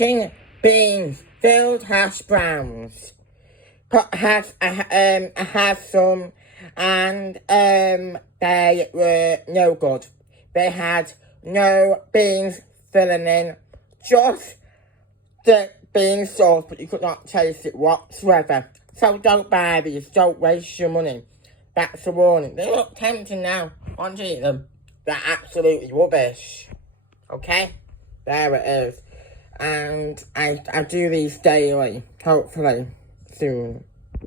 eating beans, filled hash browns. I had some, and they were no good. They had no beans filling in, just the bean sauce, but you could not taste it whatsoever. So don't buy these, don't waste your money. That's a warning. They look tempting now. Want to eat them? They're absolutely rubbish. Okay? There it is. And I do these daily, hopefully, soon.